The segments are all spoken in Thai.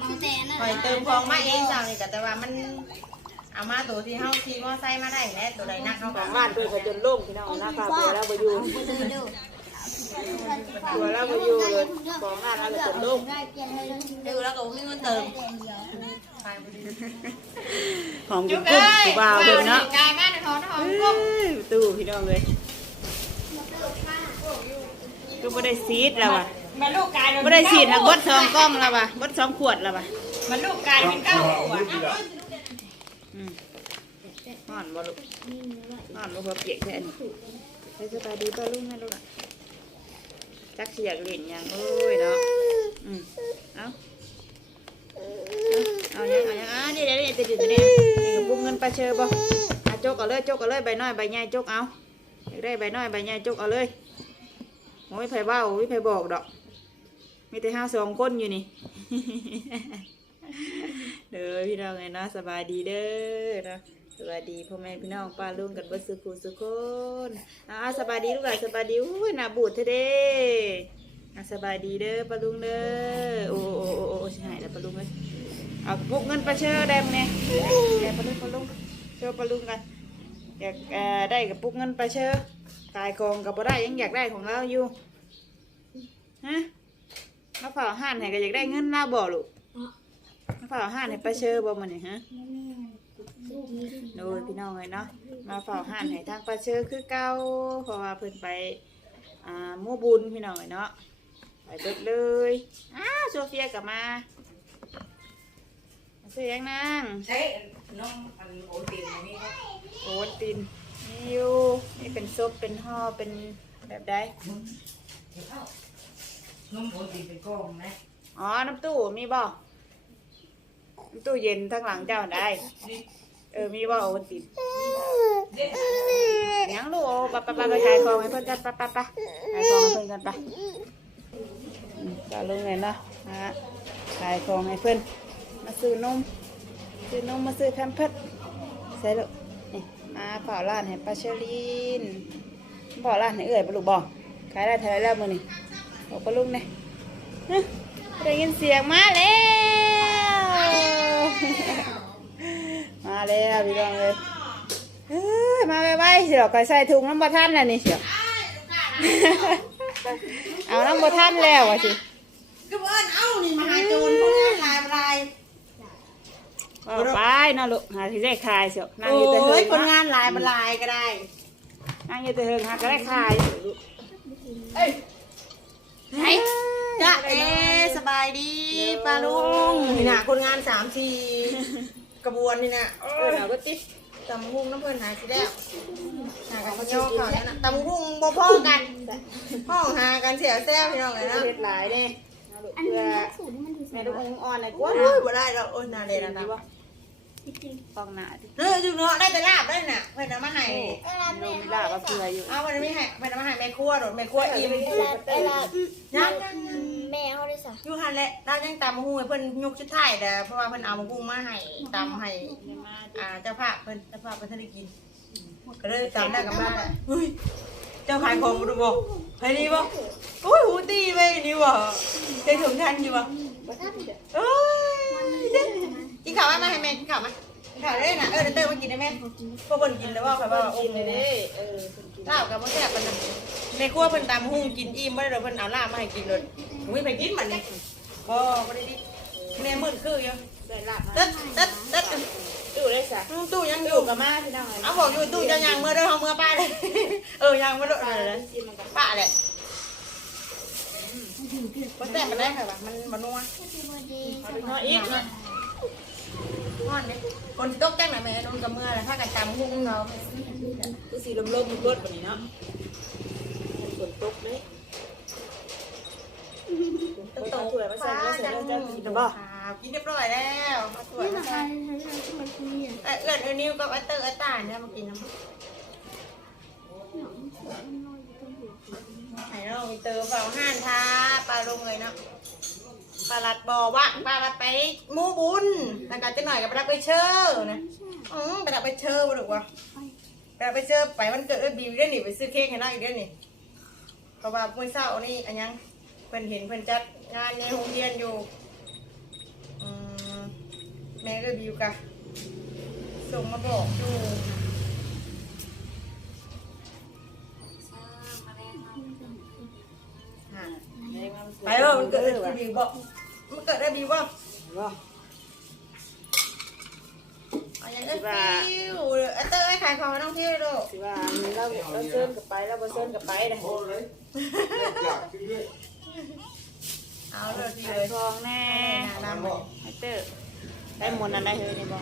เอาแต่นั่นคอยเติมของมาเองสั่งนี่ก็แต่ว่ามัน เอามาตัวที่เฮาที่มอไซค์มาได้แหละตัวใดนักเฮาหก็ลังบ้านเพื่อนก็จนโล่งพี่น้องนะพาตัวเราไปอยู่ดูดูตัวเราไปอยู่เลยของงานเราก็จนโล่งได้เปลี่ยนเลยดูแล้วก็บ่มีเงินเติมของกินกุ้งกูบ่าวเพิ่นเนาะกายบ้านในท้องท้องเอ้ยตู้พี่น้องเลยก็บ่ได้ซีดแล้วว่ะ มันลูกกายบ่ได้ซีดนะบดสองกล้องแล้วว่ะบดสองขวดแล้วว่ะมันลูกกายเป็นเก้าขวดอืมนอนบ่ลูกนอนบ่พอเปียกแค่นี้ไปสบายดีป่ะลุงแม่ลูกอะจักสิอยากเล่นหยังโอ้ยเนาะอืมเอาเอาเอายังเอายังอะนี่เดี๋ยวนี่ติดอยู่ตัวนี้นี่กระปุกเงินปลาเชอบ่อะจกเอาเลยจกเอาเลยใบน้อยใบใหญ่จกเอาอยากได้ใบน้อยใบใหญ่จกเอาเลยโอ้ยไผเบ้าโอ้ยไผบอกดอก มีแต่ห้าสองคนอยู่นี่ เด้อพี่น้องไงเนาะสบายดีเด้อนะสบายดีพ่อแม่พี่น้องป้าลุงกันเบิดสุขุสุคนอ่าสบายดีลูกหลานสบายดีอุ้ยหน้าบูดเท่เด้อะสบายดีเด้อป้าลุงเด้อโอ้โอ้โอ้โอ้หายแล้วป้าลุงเลยเอาพวกเงินปลาเชื่อได้มั้ยเนี่ยเดี๋ยวป้าลุงป้าลุงเชื่อป้าลุงกันอยากได้กับปุกเงินปลาเชื่อกายกองกับบ่ได้ยังอยากได้ของเราอยู่ฮะ มาเผาห่านให้ก็อยากได้เงินลาบ่ลูกมาเผาห่านให้ปลาเชอบ่มันนี่ฮะโดยพี่น้องเลยเนาะมาเผาห่านให้ทางปลาเชอคือเก่าเพราะว่าเพิ่นไปอ่ามู่บุญพี่น้องเลยเนาะไปเบิดเลยอ้าโซเฟียกลับมาเสียงนางใช้น้องอันโอตินนี่ครับโอตินนี่อยู่นี่เป็นซุปเป็นห่อเป็นแบบใด น้องโอตินเป็นกองนะอ๋อ น้ำตู้มีบ่น้ำตู้เย็นทั้งหลังเจ้าได้ เออ มีบ่โอนตินยังลูกโอ้ปะปะปะไปขายของให้เพื่อนกันปะปะปะขายของให้เพื่อนกันปะอืมก็ลงเลยเนาะนะฮะขายของให้เพื่อนมาซื้อนมซื้อนมมาซื้อแพมเพิร์ดใส่ลูกนี่มาเผาร้านให้ป้าเชอรีนเผาร้านให้เอื่อยปะลูกบอกขายได้เท่าไรแล้วมือนี่ บอกปะลุงเนี่ยฮะได้ยินเสียงมาแล้ว มาแล้วพี่น้องเลยเอ้ยมาไว้ๆเสียวก็ใส่ถุงน้ำบะท่านน่ะนี่เสียวเอาน้ำบะท่านแล้วอะสิก็บ่เอ้านี่มาหาโจรพวกนี้ลายลายเอาไปนะลูกหาที่ได้ขายเสียวนั่งโอ้อยู่แต่เฮิยงคนงานลายมาลายก็ได้นั่งอยู่แต่เฮิงหาก็ได้ขายลูกเอ้ยไอ้จ้าเอสบาย ดีป้าลุงนี่นะคนงานสามสี่กระบวนนี่นะเออเอาก็ติตำหุ่งน้ำเพื่อนหาสิแล้วหากันมาโยกเขาเนี่ยนะตำหุ่งบ่พ่อกันห้องหากันเสียแซ่บพี่น้องเลยนะเฮ็ดหลายเด้เอาลูกอันนี้เพื่อสูตรมันถือแม่ลูกองอ่อนหน่อยกว่าโอ้ยบ่ได้แล้วโอ้ยนาเลยนะ ดีตำบ่ฟองหน้าดิเฮ้ยจุกเนาะได้แต่ลาบได้น่ะเพื่อนเอามาให้โนมีลาบว่าเพื่ออยู่เอามันไม่ให้เพื่อนเอามาให้แม่ครัวโดดแม่ครัวอิ่มเวลาเวลายังแม่เขาได้สะอยู่หันแหละเรายังตำหุ่งให้เพื่อนยกชุดไทยแต่เพราะว่าเพื่อนเอาหุ่งมาให้ตำให้เดี๋ยวมาอ่าเจ้าภาพเพิ่นเจ้าภาพเพิ่นท่านได้กินก็เลยจำได้กับบ้านอะเฮ้ยเจ้าขายของบ่ดูบ่ไผนี่บ่โอ้ยหูตีไปนี่บ่ได้ถึงทันอยู่บ่เอ้ยเด้กิน ข้าวมามาให้แม่กินข้าวมากินข้าวได้น่ะเออเดี๋ยวเติมมากินได้แม่พวกเพิ่นกินแล้วบ่ค่ะว่าโอ้กินโหเลยเด้เออเพิ่นกินลาบกับบ่แซ่บปานนั้นในครัวเพิ่นตำหุ่งกินอิ่มบ่ได้ดอกเพิ่นเอาลาบมาให้กินเลยอุ้ยไปกินมันนี่บ่บ่ได้ดิแม่มื้อคืออยู่ได้ลาบมาตึ๊ดตึ๊ดตึ๊ดตู้ได้ซะตู้ยังอตู้ยู่กับมาพี่น้องเลยเอาบอกอยู่ตู้จะยางเมื่อเด้อเอาเมื่อป้าเลยเออยางเมื่อเด้อเลยกินมันกับป้าแหละมันแต่มันได้ค่ะมันมันนัวเอาไปนอนอีก นอนเลยคนที่ตกแจ้งหน่อยแม่นอนกับเมื่อแล้วถ้ากันจำหุ้งเราคือสีลมลมๆรถแบบนี้เนาะฝนตกเลยตกตกถวยมาใส่มาใส่แล้วจะกินหรือเปล่ากินเรียบร้อยแล้วมาสวยมาใส่คาคุยอะเอื้อนเอื้อนนิ้วกับอัตเตอร์อัตตานเนี่ยมากินน้ำไห้เรามีเตอร์เฝ้าห้านท้าปลาลงเลยเนาะ ปลาลัดบอกว่าปลาลัดไปหมู่บุญแล้วก็จะหน่อยกับปลาลัดไปเชิญนะอืมปลาลัดไปเชิญมาดูวะปลาลัดไปเชิญไปวันเกิดเอ้ยบิวเด้วยวนี่ไปซื้อเค้กให้น้องอีกเด้วยวนี่เพราะว่ามื่อเช้านี่อันยังเพิ่นเห็นเพิ่นจัดงานในโรงเรียนอยู่อืมแม่ก็บิวกะส่งมาบอกอยู่ ไปเออมันเกิดอะไรบิวบอกมันเกิดอะไรบิวบอกบ่เอาอย่างนั้นฟิวเออเต้ยขายของน้องฟิวดูสิว่าเราเราเชิญกับไปแล้วบ่เชิญกับไปเด้อเอาเลยดีขาเลยยทองแน่น้ำบอกไฮเตอร์ได้หมดอันได้เฮ้ยนี่บ่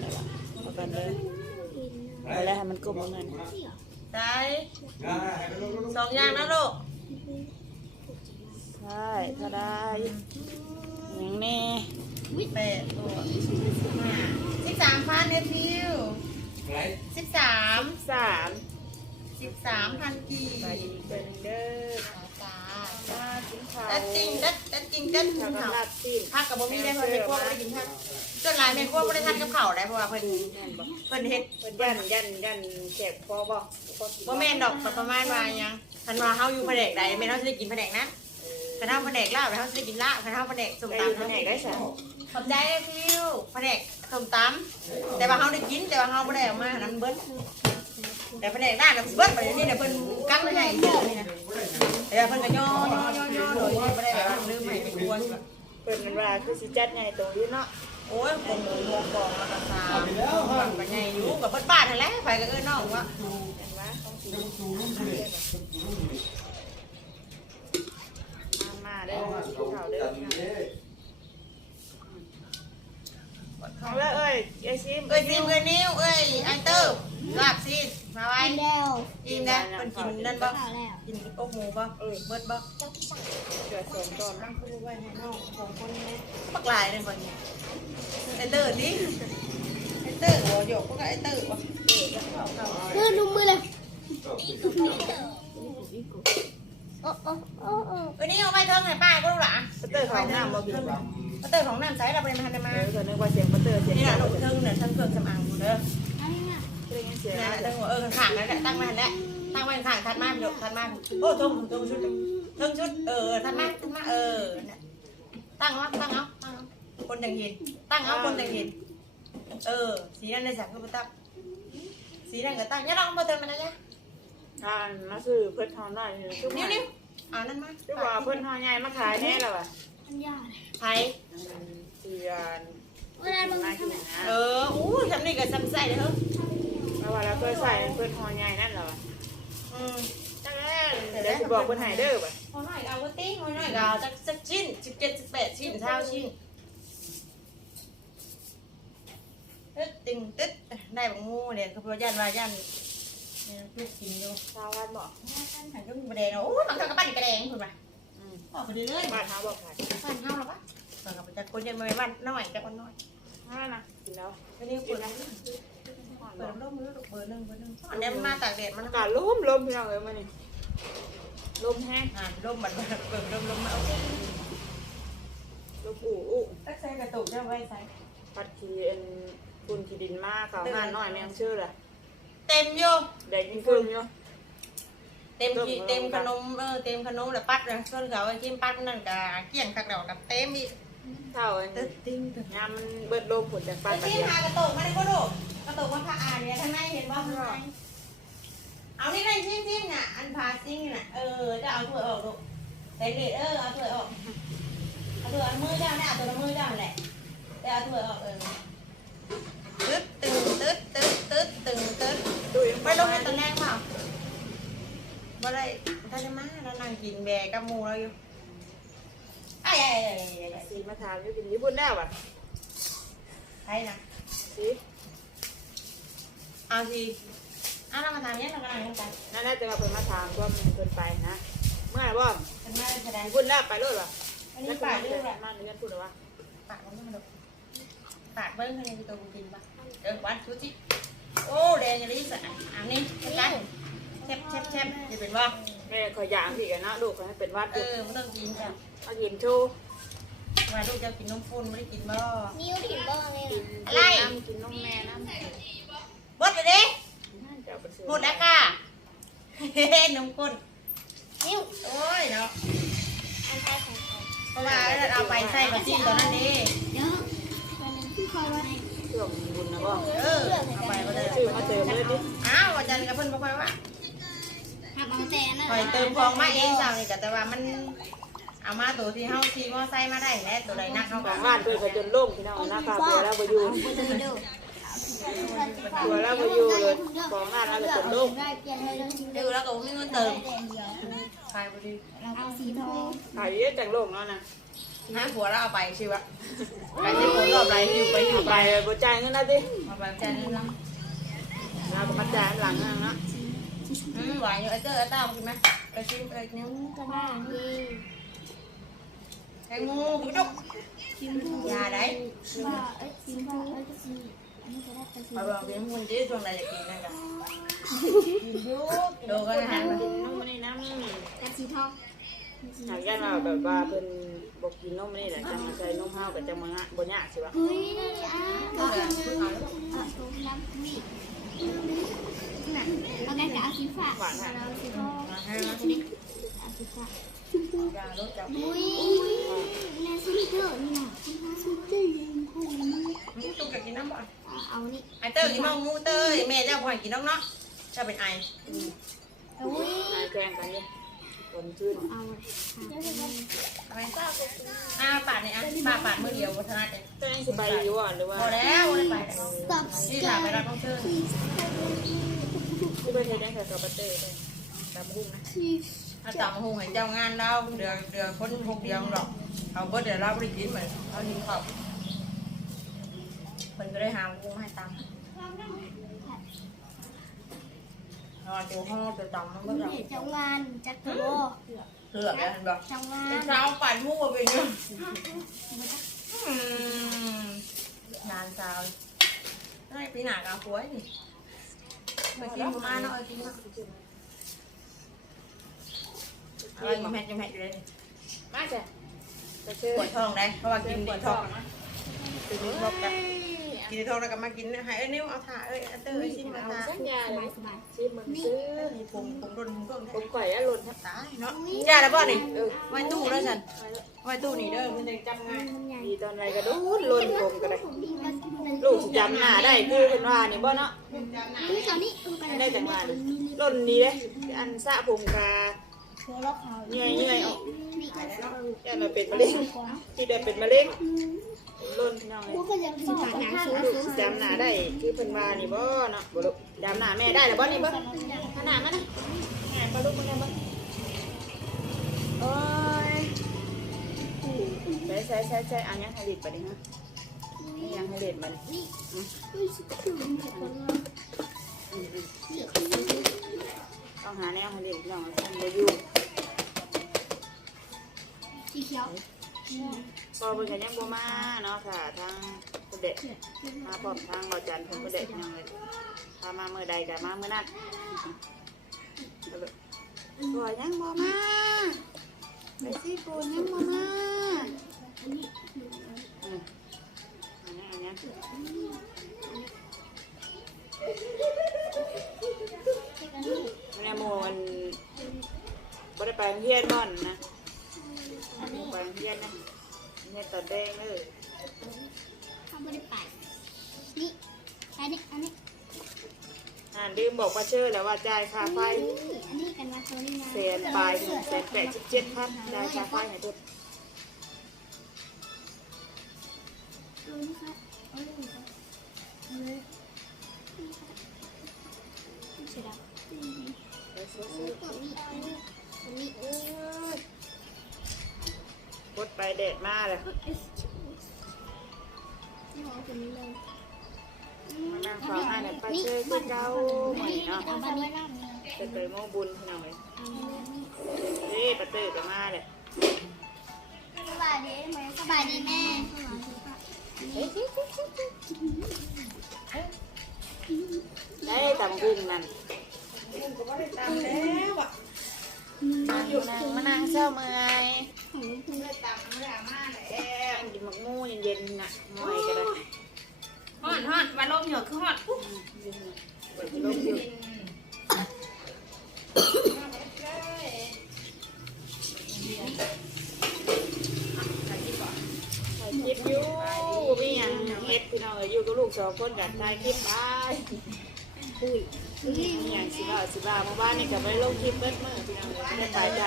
ได้บ่เอากันเลยเอาแล้วให้มันกลมเอาเงินได้สองอย่างนะลูก ใช่ถ้าได้อย่างแน่แปดตัวสิบสามพันเนฟิวสิบสามสามสิบสามพันกีไปดีเกินเด้อจ้ามากินข้าวแต่จริงแต่แต่จริงแต่จริข้าวงกับเขาลาบซีนพักกับบ่มีได้เพราะเป็นพวกไม่ได้กินพักส่วนหลายเป็นพวกไม่ได้ทานกับเผาวได้เพราะว่าเพิ่นนั่นบ่เพิ่นเฮ็ดเพิ่นยันยันยันแขกพอบ่พอกินบ่แม่นดอกประมาณว่าหยังคันว่าเฮาอยู่แผนกใดแม่นเฮาสิได้กินแผนกนั้น คันเฮาแผนกลาบแล้วเฮาสิได้กินลาบคันเฮาแผนกส้มได้ตำอยู่แผนกได้ซะขอบใจเด้อฟิวแผนกส้มตำแต่ว่าเฮาได้กินแต่ว่าเฮาบ่ได้เอามานั้นเบิดแต่แผนกด้านน่ะเบิดไปนี่เดี๋ยวเพิ่นกั้นไว้ให้เด้อนี่นะแต่ว่าเพิ่นก็ย่อย่อย่อย่อโดยที่บ่ได้แบบว่าลืมให้เป็นควรแบบเพิ่นมันว่าคือสิจัดใหญ่โตอยู่เนาะโอ้ยผมหมูหัวกองมาตาตาบังกันใหญ่อยู่กับเพิ่นบ้านนั่นแหละไปก็เอ้นน้องว่า เห็นไหมต้องกินมามาเด้อกินข้าวเด้อเอาละเอ้ยไอ้ซิม เอ้ยซิมเอ้ยนิ้วเอ้ยไอเติร์ลาบซีมาไว้ กินแล้ว กินนะเพิ่นกินนั่นบ่ ข้าวแล้ว กินอกหมูบ่เออเบิดบ่เจ้าที่สั่งเกิดสองตอนตั้งคือไว้ให้น้องสองคนนี้ปักหลายเลยบ่นี่ไอเติร์ดิไอเติร์บ่หยกก็ไอเติร์บ่เพื่อนดูมือเลยโอ้โอ้โอ้โอ้เอ้ยนี่เอาไว้เทิงให้ป้าก็รู้ล่ะปัตเตอร์ของน้ำบ่กินเอาเติร์ของน้ำใสเราบ่ได้มาทันได้เอมาอเกิดนึกว่าเสียงปัตเตอร์เสียงนี่นี่น่ะน่ะลูกเทิงเนี่ยทั้งเครื่องสำอางอยู่เด้ออันนี้น่ะเสียงเสียงนั่นแหละตั้งหัวเออข้างๆนั่นแหละตั้งมาหันแหละ ตั้งไว้ข้างๆทัดมาเดี๋ยวทัดมาโอ้ทงทงชุดทงชุดเออทัดมาทัดมาเออนั่นตั้งเอาตั้งเอาตั้งเอาคนอย่างเห็นตั้งเอาคนอย่างเห็นเออ สีนั่นในสังก็มาตั้งสีนั่นก็ตั้งอย่าลองมาเติมมันนะจ๊ะอ่ามาซื้อเพิ่นทองน้อยทุกนิ้วมื้นิ้อวเอานั่นมาคือว่าเพิ่นทองใหญ่มาขายแน่แล้วอะอันยาเลยไผ่เสียนเวลามึงมาทำกินไมนะเอออู้ทำนี่ก็ซ้ำใส่เลยเฮ้ยเพราะว่าเราเคยใส่เพิ่นทองใหญ่นั่นแหละว่ะ อืมจังเลยเดี๋ยวสิบอกเพิ่นให้เด้อว่ะพอหน่อยเอาก็ติ้งพอหน่อยก็เอาสักสักชิ้นสิบเจ็ดสิบแปดชิ้นเท่าชิ้นตึ๊ดตึงตึ๊ดได้บังงูเนี่ยคือพยันว่ายันเนี่ยลูกกินอยู่ชาววัดบอกหันก็มีประเด็นโอ้ยบางครั้งก็ปั้นกระแดงคุณป่ะอืมบอกไปเรื่อยๆบ้าบ้านนเฮาบอกขายเฮาหรอปะบางครั้งจะคนยังไม่บ้านน้อยแต่คนน้อยห้านะกินแล้วก็นี่เปิด เปิดร่มมือเปิดหนึ่งเปิดหนึ่งอันนี้มาตากแดดมันอากาศลมลมพี่น้องเอ้ยมื้อนี้ลมแห้งอ่านร่มมันเปิดร่มร่มมาลมอู้อู้ตักใส่กระตุกได้ไว้ใส่ปัดขี้เอ็นฝุ่นขี้ดินมากเขาหาน้อยแม่งชื่อล่ะเต็มอยู่แดงกินครึ่งอยู่เต็มกี่เต็มขนมเออเต็มขนมแล้วปัดเลยส่วนเขาไอ้กินปัดนั่นกะเกี่ยงคักดอกกับเต็มอีกเท่าเอ็นตึ๊ดติ้งงามมันเบิดโลมผลจากปัดไปัดที่เดียวพากระโตกมาได้ก็โด ระโตกมาพาอ่านเนี่ยทางในเห็นว่าข้างในเอานี่ได้ชิ้นชิ้นน่ะ อันพาซิ่งน่ะ เออ จะเอาถ้วยออกลูกใส่เด็ดเออ เอาถ้วยออก เอาถ้วยเอามือเจ้าเนี่ยเอาตัวมือเจ้าแหละแต่เอาถ้วยออกเออตึ๊ดตึงตึ๊ดตึ๊ดตึ๊ดตึงตึ๊ดไม่ลงในตะแนงเปล่าบ่ได้ถ้าจะมาแล้วนั่งกินแบกกับหมูเราอยู่ไอ้ไอ้ไอ้ไอ้สีมาถามอยู่กินญี่ปุ่นแล้วอะใช่นะสี เอาสิเอาเรามาทำเนี่ยเรากำลังกันไปนั่นน่าจะมาเพิ่นมาถามว่ามันเกินไปนะ เมื่อไหร่บ่มันมาแสดงญี่ปุ่นแล้วไปเลยว่ะอันนี้ปาดเรื่องแหละมาเรียนพูดว่าปาดมันไม่มาดูปาดเบิ้งคะแนนตัวกูกินปะเออวัดดูสิโอ้แดงอย่างนี้สะอันนี้กันแชบแชบแชบจะเป็นว่าแม่ขอยางพี่กันนะลูกเขาให้เป็นวัดเออไม่ต้องกินจ้ะเอากินชูมาลูกจะกินนมฟุ้นไม่ได้กินบ่นิ้วถิ่นบ้างเลยกินอะไรน้ำกินนมแม่น้ำ หมดเลยดิหมดแล้วค่ะเฮ้ยนมข้นนิ้วโอ้ยเนาะอันท้ายของเขาเพราะว่าเอาไปใส่บะจิ้มตอนนั้นดิเดี๋ยวคอยไว้ช่วงบุญนะบ่เออเอาไปบ่ได้ชื่อมาเติมเลยดิอ้าวอาจารย์กับเพิ่นบอยว่าทำเอาแต่นั่นคอยเติมของมาเองสั่งนี่ก็แต่ว่ามันเอามาตัวที่เฮาขี่มอไซค์มาได้แหละตัวใดนักเฮาก็บ้านเพิ่นก็จนโล่งพี่น้องนะค่ะตัวแล้วบ่อยู่มันจะมีดู ตัวแล้วบ่อยู่เลยของงานแล้วก็จนโล่งได้เปลี่ยนเลยเลยเดี๋ยวแล้วก็บ่มีเงินเติมเดียวขายบ่ดีเอาสีทองขายเยอะจังโล่งแล้วนะหาผัวแล้วเอาไปสิวะไปที่ผลรอบไรอยู่ไปอยู่ไปไปบ่จ่ายเงินนะดิเอาไปแค่นี้ละเราก็มาจ่ายหลังนั่นเนาะอืมหวานอยู่ไอ้เจ้าไอ้เต้ากินไหมไปชิมไปนิ้วกระด้างนี่แทงงูคุณจุกชิมพูยาได้ว่าเอ้ยชิมพูเอ้ยก็ชิมอันนี้ก็ได้ไปชิม เอาบอกเป็นมุนจีช่วงไหนจะกินนั่นกันชิมยุบดูกันนะฮะกินนมนี่น้ำกระสีทองหากยันว่าแบบว่าเพิ่นบ่กินนมนี่แหละจังมาใส่นมเฮาก็จังบ่งะบ่ยากสิวะเฮ้ยอะเอาน้ำนี่น่ะเอาได้กับอาสีฟ้าเอาสีทองเอาสีฟ้ายาลดจับอุ้ยแม่ซิเตอร์นี่นะคุณพ่อซิเตอร์ยังคงนี่ จุกกับกินน้ำบ่ เอานี่ไอ้เต้ากินมองงูเต้ยแม่เจ้าพ่อกินน้องเนาะเจ้าเป็นไออุ้ยนายแจ้งกันนี่คนชื่นเอาเลยอะไรอ่าปาดเนี่ยอะปาดปาดมือเดียววัฒนธรรมเนี่ยเจ้ายังสิไปอยู่บ่หรือว่าพอแล้วไม่ไปตับที่ถามไปรับต้องเชิญที่ไปเฮ็ดได้กับบัตเต้ได้ตามหุ้งนะที่อาจารย์หงให้เจ้างานเราเดือนเดือนคนหกเดียวหรอกเอาเบิดเดี๋ยวเราบริกินเหมือนเอาหินขอบ คนก็ได้หาวุ้งให้ตังค์เราเจียวห้องจะจำมันก็จะเห็นจังงานจักรโลเลือกแล้วเห็นบอกจังงาเป็นนเช้าปั่นมั่วไปเนี่ยงานเช้าได้ปีหนากาฟวยนี่ไปกินมาเนาะกินมาอะไรยังแม่ยังแม่อยู่เลยมาจ้ะจะชื่อปวดท้องได้เพราะว่ากินดีท้องกินดีท้อง กันกินดีท้องแล้วก็มากินให้เอ้ยนิ้วเอาถ่าเอ้ยเตอร์ชิมมาถ่าสัญญาสเลบายยสบายชิมมึงซื้อผมผมโดนผมโดนผมก่อยอรุณครับตายเนาะยาแล้วป่ะนี่เออไว้ตู้แล้วฉันไว้ตู้นี่เด้อมันจะจำง่ายมันใหญ่ดีตอนไรก็ดูลนผมก็ได้ดีมันมันลูกจำหน้าได้คือเป็นว่านี่บ่เนาะนี่ตอนนี้ได้จังหวะนี่ลนดีเลยอันสะผมกาเชื้อโรคเขาเหนื่อยเหนื่อยออกนี่ก็จะยันมาเป็นมะเร็งที่ได้เป็นมะเร็ง ลนพี่น้องพวกก็ยังสิบหางสูงลูกสูงจำหน้าได้คือเป็นว่านี่บ่เนาะบ่ลูกจำหน้าแม่ได้หรือบ่นี่บ่ขนาดมันนะแม่บ่ลูกมันได้บ่โอ้ยใช่ใช่ใช่ใช่อันยังให้เด็ดไปดิฮะนี่ยังให้เด็ดมันนี่นี่สิบคือมันจะคนละนี่ต้องหาแนวให้เด็ดน้องท่านบ่อยู่สีเขียว พอเพิ่นก็ยังบ่มาเนาะค่ะทางผู้เด็กมาพร้อมทางบ่จันทร์เพิ่นผู้เด็กยังเลยถ้ามาเมื่อใดก็มาเมื่อนั้นบ่ยังบ่มาไปสิปูยังบ่มาอันนี้อันนี้อันนี้อันนี้โมมันบ่ได้ไปเรียนมอนนะ บ่ไปโรงเรียนนะเรียตอนแดงเลยเขาไม่ได้ไปนี่อันนี้อันนี้อ่านลืมบอกว่าเชื่อแล้วว่าจ่ายค่าไฟอันนี้กันมาตัวนี้นะเสนปลายหนึ่งแสนแปดสิบเจ็ดพันจ่ายค่าไฟให้ทุก ดไปแดมากเลยนี่เอาตัวนี้เลยมานั่งฟังให้เนี่ยป้าเชื่อคือเก่าใหม่เนาะเอามานี่จะเคยโมบุญพี่น้อยเอามานี่ป้าเตอร์ก็มาเลยสบายดีไหมสบายดีแม่ได้ตำกุ้งนั่นกุ้งก็ไม่ได้ตามแล้วอะมาอยู่นั่งมานั่งเศร้าเมื่อย ตามไม่ได้มาแล้แอบกินหมักมูเย็นๆน่ะหน่อยก็ได้ฮอดฮอดวันลมเหยอะคือฮอดปุ๊บเปิดลมอยู่ถ่ายคลิปอยู่บ่มีหยังเฮ็ดพี่น้องเอ้ยอยู่กับลูกสองคนกันถ่ายคลิปไปอุ้ยอุ้ยอหย่างสิบ่าวสิบ่าวเมื่อวานนี่ก็ไม่ได้ลงคลิปเบิดมื้อพี่น้องเอ้ยไม่ได้ไปใจ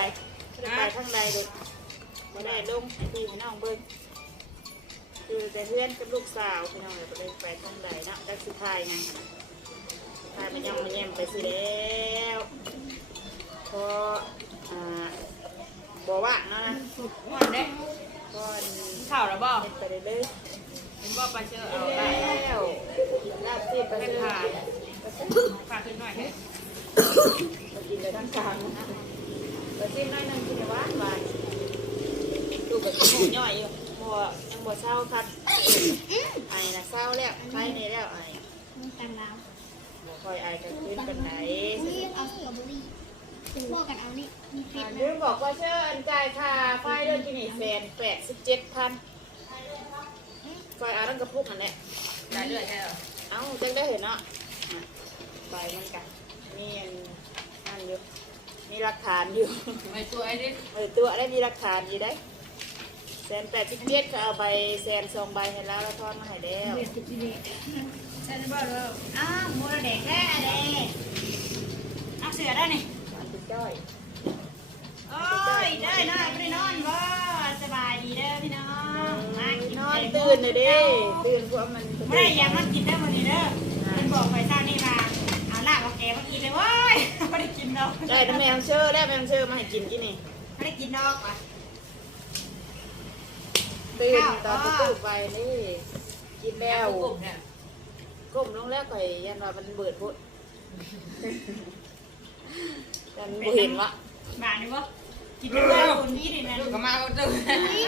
ไม่ได้ไปข้างใดเลย ไม่ได้ลงให้พี่ให้น้องเบิ่งคือแต่เพื่อนกับลูกสาวพี่น้องเอ้ยบ่ได้ไปข้างใดเนาะจักสิถ่ายไงถ่ายมันยังมันแย่มไปสิแล้วพออ่าบ่ว่างเนาะนะม่วนเด้ก่อนข้าวแล้วบ่เฮ็ดไปเรื่อยๆเห็นบ่ปลาเชื่อเอาเอาแลได้้วลาบซีดไปไม่เลยผ่าค่ะฝากขึ้นหน่อยเฮ้ยมากินไปทั้งกลางนะไปซีดน้อยหนึงกินหวานหวาน ดูแบบหมูย่อยอยู่บ่ยังบ่เศร้าคัดไอ้น่ะเศร้าแล้วไข้นี่แล้วไอ้มึงตังเราบ่ค่อยไอ้กันขึ้นปานไหนนี่เอาสตรอเบอรี่พวกกันเอานี่มีเฟซลืมบอกว่าเชิญจ่ายค่าไฟเรื่องที่นี่แฟนแปดสิบเจ็ดพันไฟอารังกระปุกนั่นแหละได้เรื่อยใช่เหรอเอ้าจังได้เห็นเนาะใบมันกันนี่อันนั่นอยู่มีหลักฐานอยู่ไม่ตัวไอ้ดิเออตัวได้มีหลักฐานอยู่ได้ แสนแปดสิบเจ็ดก็เอาใบแสนสองใบให้แล้วแล้วทอนมาให้แล้วเด็ดติดเด็ดใช่หรือเล่าเด้ออ้าวโมระเด็กแร่เด็กเอาเสือได้นี่อันติดจ้อยโอ้ยได้นอนไม่นอนบ่สบายดีเด้อพี่น้องมากินนอนตื่นเลยเดิตื่นเพราะมันไม่ได้ยังมันกินได้วันนี้เด้อมันบอกไปเช้านี่มาเอาลาบเอาแกมากินเลยเว้ยไม่ได้กินดอกได้น้ำแมวเชื่อแล้วแมวเชื่อมาให้กินกินนี่ไม่ได้กินดอกอะ ตื่นตอนตื่นไปนี่ กินแล้วกลุ่มเนี่ยก้มลงแล้วก่อยยันว่ามันเบิดพุดยันบ่เห็นวะบาทนี่บ่กินได้คนนี้ดิแม่ลูกก็มาก็ตื่นมาเลย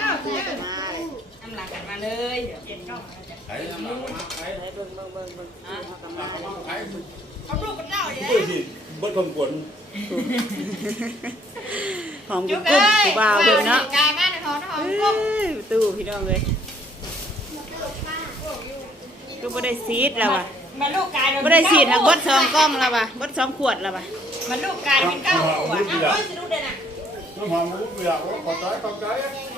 น้ำหลังกันมาเลยเดี๋ยวเปลี่ยนกล้องแล้วจ้ะไอ้ทำมาไอ้ให้เบิ่งเบิ่งเบิ่งเบิ่งอะเขากลับมาเลยไอ้เขาลูกกันเล่าอยู่เพื่อที่เบิ้ลคนกวนหอมกุ้งกุ้งกูบ่าวเบิ่งเนาะ กายมากนะทอนทอนเอ้ยตู้พี่น้องเลยก็บ่ได้ซีดแล้วว่ะมันลูกกายบ่ได้ซีดหักเบดสองกล้องแล้วว่ะเบดสองขวดแล้วว่ะมันลูกกายเป็นเก้าขวดน้ำหอมจะรู้เด่นอะน้ำหอมมุกเบียร์ขอใจขอใจ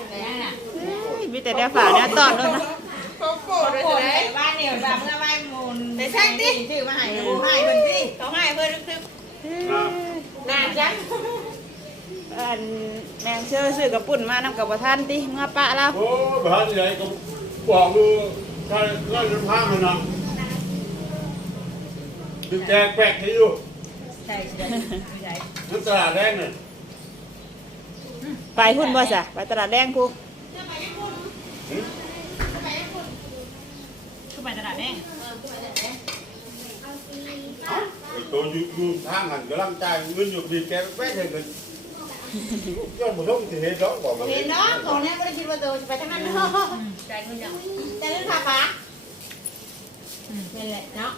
ไหนน่ะเอ้ยมีแต่แนวฝาแนวตอนแล้วนะโกโก้โกเลยบ้านเนี่ยแบบเมื่อไม่มูลแต่ช่างดิชื่อมาให้กูให้เพิ่นดิเขาให้เพิ่นคลิปนานจัง อันแมงเชื่อซื้อกระปุ่นมานำกับบ่ทันติเมื่อปะแล้วโอ้บ้านใหญ่ก็บอกดูใช่ใช่ผ้ามันนะดึงแจกแปลกที่อยู่ใช่ใช่ใช่น้ำตลาดแรงเนี่ยไปพุ่นบ่ซะไปตลาดแดงพูคือไปตลาดแดงตัวอยู่อยู่ทางหันกำลังใจเงินอยู่ดีแกแปลกเลยเงิน ย้อนบุตรที่เห็นร้องบอกมาเห็นเนาะก่อนนี้ไม่ได้คิดว่าตัวจะไปทางนั้นเนาะใจเงินอย่างแต่เรื่องพาปะนี่แหละเนาะ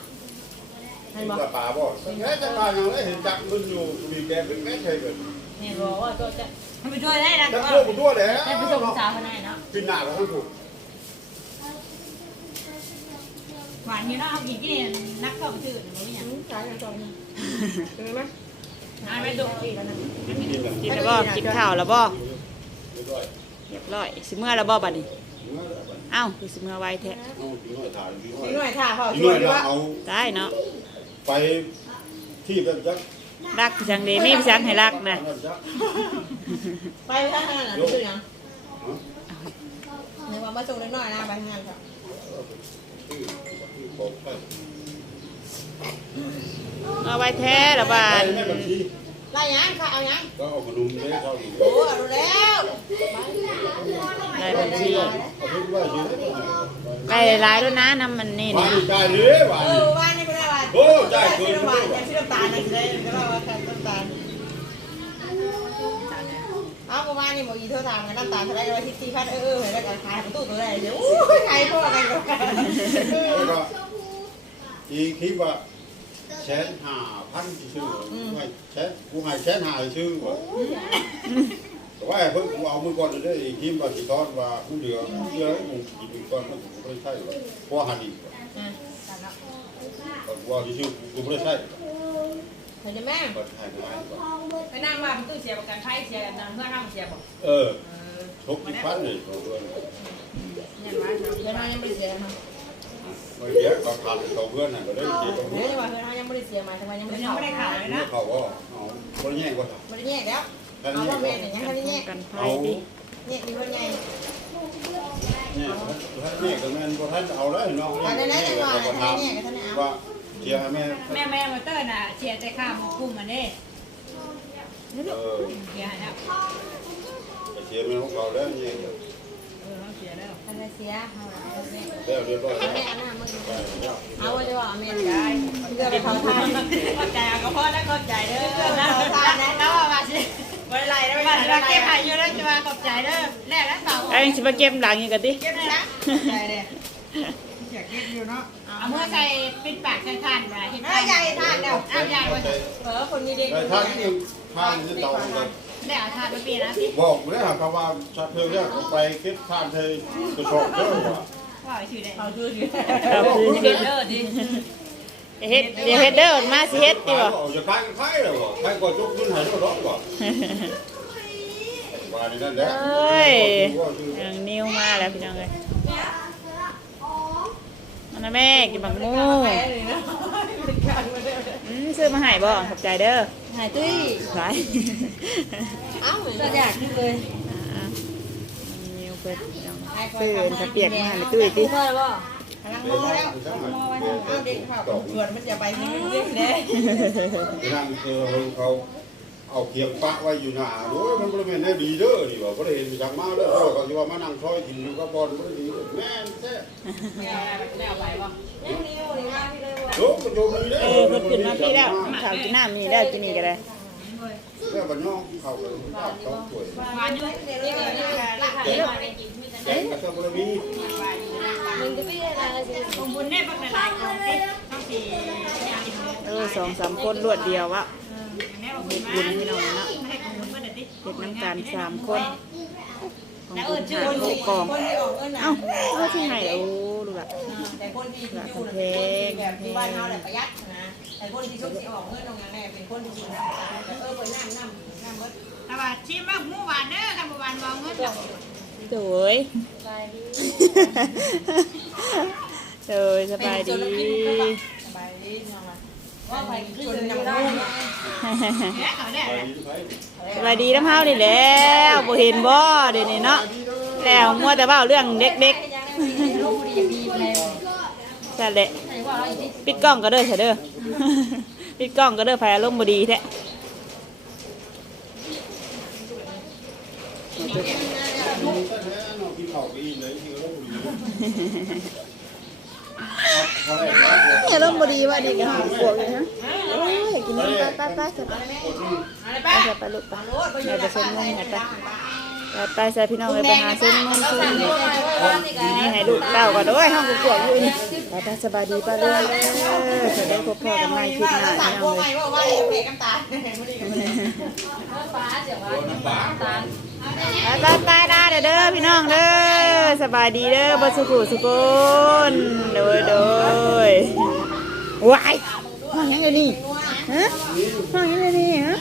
เห็นกับป่าบ่แค่จะป่าอย่างไรเห็นจักเงินอยู่ดีแกแปลกเลยเงินนี่บอกว่าตัวจะมันไปช่วยได้นะจัแต่กว่าพวกผมทั่วเลยฮะได้ไปส่งสาวคนไหนเนาะปีหน้าเราต้องถูกหวานอยู่เนาะเอากินกินนักท่องชื่อหนูอย่างสายตรงนี้เห็นไหมนายไปดูอี กแล้วนะกินกินกันกินแล้วบ่กินข้าวแล้วบ่เรียบร้อยเรียบร้อยสิเมื่อแล้วบ่บัดนี้เอ้าคือสิเมื่อไวแท้เอากินหน่อยถ่ายกินหน่อยหน่อยค่ะขอกินชหวน่อนยด้วนะยเอาได้เนาะไปที่เป็นจักรักจังเดมีพี่จังให้รักนะไปทางนั้นน่ะชื่อยังในว่ามาส่งเล็กน้อยนะไปทางนั้นค่ะ เอาไว้แท้ละบาดแม่บัญชีไล่ยังค่ะเอายังก็เอาขนมไปเข้าอยู่โอ้รู้แล้วได้บัญชีเอาไปด้วยอยู่ไก่หลายๆด้วยนะน้ำมันนี่วานี่นจ่ายเลยหวานเออว่านี่ไม่ได้ว่าโอ้จ่ายชื่เกิอนน้ำหวานชื่อน้ำตาลนะเลยก็ว่าว่าน้ำตาลเอาเมื่อวานนี่บอกอีเท่าทางกันน้ำตาลเท่าไรว่าที่สี่พันเออเออเห็นแล้วกันขายประตูตัวไหนเดี๋ยวอู้ขายพ่อกันก็แล้วก็อีคิดว่า แสนหาพันชื่อไม่แสนกูให้แสนหาชื่อว่าแต่ว่าเพิ่งกูเอามือก่อนเลยอีคิดว่าสิทอนว่ากูเหลือเหลือกูกินมือก่อนมันกูไม่ใช่เพราะหันอีกกูว่าชื่อกูไม่ใช่เห็นไหมก็ให้ง่ายกว่าไปนั่งว่ามันตู้เสียประกันไพ่เสียนเพื่อนห้ามเสียบอกเออชกที่พันเลยตัวด้วยเนี่ยว่าเดี๋ยวน้อยยังไม่เสียนะ ไปเสียก็ขาดต่อเพื่อนน่ะก็ได้เสียตรงเดี๋นี้ยวยังว่าเพื่อนยังไม่ได้เสียมาทำไมยังไม่ได้ยังไม่ได้ขายเลยเมื่นะเขาก็เอาคนแย่งก็ไม่ได้แยกแล้วท่านเอาแย่ว่างแม่เนี่ยยังไม่ได้แยกกันไพ่เอาดิแยกดีเพื่อนใหญ่เนี่ยท่านแย่งก็แม่นบ่ท่านเอาแล้วเนาะอันนั้นนั่นว่าก็ท่านแยกกับท่านเอาว่าเสียให้แม่แม่แม่มาเตอร์น่ะเชียร์ใจข้ามกุ้มมันเด้เออเชียร์แล้วเสียแม่ของเขาแล้วแย่งเออเชียร์แล้ว ท่านเสียเอาแล้วเรียบร้อยแม่เอาหน้ามือไปแล้วเอาไว้จะว่าแม่ได้เพื่อไปเขาทานเข้าใจอาก็พอแล้วเข้าใจเด้อเพื่อนเขาทานแล้วว่าว่าสิไว้ไรแล้วว่าไว้เราไรเก็บหายอยู่แล้วจะมาขอบใจเด้อแน่แล้วเปล่าไอ้ยังสิมาเก็บหลังยู่กันดิเก็บได้นะใจเลยอยากเก็บอยู่เนาะเอาเมื่อใส่ปิดปากใส่ทานมาเห็นเออใหญ่ทานเดี๋ยวอ้าวใหญ่ไว้เออคนมีเด็กท่านยังท่านจะต้องเลย แล้วเอาทานมาเปลี่ยนนะพี่บอกเลยครับว่าชัดเพิ่งเนี่ยไปเก็บท่านเธอจะชอบเด้อว่ะว่าชื่อได้เขาชื่อดิเอาคืนเด็ดิดเด้อดิเฮ็ดเดี๋ยวเฮ็ดเด้อมาสิเฮ็ดดิบ่จะขายก็ขายเลยบ่ขายก็จุกขึ้นให้ด้วยดอกบ่ว่านี่นั่นแหละเอ้ยยังนิ้วมาแล้วพี่น้องเอ้ยอันนั้นแม่กินบักมูอืมซื้อมาให้บ่ขอบใจเด้อหายตุ้ยหลายเอ้าก็อยากขึ้นเลยอะนิ้วเพิ่นพี่น้องซื้อถ้าเปียกมาให้ตุ้ยติเมื่อแล้วกำลังมอแล้วเอาเด็กข่าวชวนมันจะไปที่นี่เด้นั่นคือเขาเอาเคียงปะไว้อยู่หน้าโอ้ยมันบ่ได้แม่นได้ดีเด้อนี่ว่าบ่ได้เห็นจังมาเด้อเขาสิว่ามานั่งซอยกินอยู่กับบอลบ่ได้ดีแม่นแท้แล้วไปบ่ยังนิ้วนี่ว่าพี่เลยว่า โยมก็โยมนี่เด้เออเพิ่นขึ้นมาพี่แล้วข้าวกินน้ำนี่แล้วกินนี่ก็ได้แล้วก็น้องเขาก็ต้องช่วยวานอยู่เด็กๆนี่ค่ะราคาได้กินมีแต่กงก็ต้องบ่ได้มีมึงจะพี่อะไรสิผมบุญได้บักหลายๆของติต้องสิเนี่ยกินเลยเออสองสามคนรวดเดียววะแม่บอกบุญมาพี่น้องเนาะเด็ดน้ำกันสามคน ของแล้วคุเอิณญชื่อหาคนหสิกกล่องคนที่ออกเงินนะเอ้าเออที่ให้โอ้ดูละ แต่คนที่อยู่แบบที่บ้านเขาแหละประหยัดนะแต่คนที่ชุบสิออกเงินตรงนั้นแหละเป็นคนที่กินน้ำตาลเออเปิดน้ำน้ำน้ำมดถ้าว่าชิมว่าหมูหวานเด้อถ้าหมูหวานวางเงินดอกสวยสบายดีเออสบายดี สบายดีน้องอะว่าไปขึ้นน้ำได้แค่เขาได้ไปดีไป สบายดีน้ำเฮานี่แล้วบ่เห็นบ่เดี๋ยวนี้เนาะแล้วมัวแต่ว้าเรื่องเด็กๆนั่นแหละไหนว่าเราอยู่ที่ปิดกล้องก็เด้อเถอะเด้อปิดกล้องก็เด้อไฟอารมบ่ดีแท้เราบ่มบดีว่าเด็กก็หาพวกอยู่ฮะโอ้ยกินน้ำไปไปไปไปไปไป ไปลูกไปรถไปอยู่ไปซื้อเงินให้ไปไปไปใส่พี่น้องไปไปหาซื้อเงินซื้อเงินนี่ให้ลูกเต้าก่อนโอ้ยห้องกูปวดอยู่นี่ไปไปสบายดีป้าลุงเด้อจะได้พบพ่อกันใหม่คลิปหน้าสั่งพี่พน้วอกงใหเลม่ยว่าว่าเพกน้ำตาลไม่ได้ฟ้าเดี๋ยวว่าตัวน้ำปลาไปไปไปได้เด้อเด้อพี่น้องเด้อสบายดีเด้อบ่สุขุสุคนโดยโดยว้ายห้องยังไงนี่ฮะห้องยังไงนี่ฮะ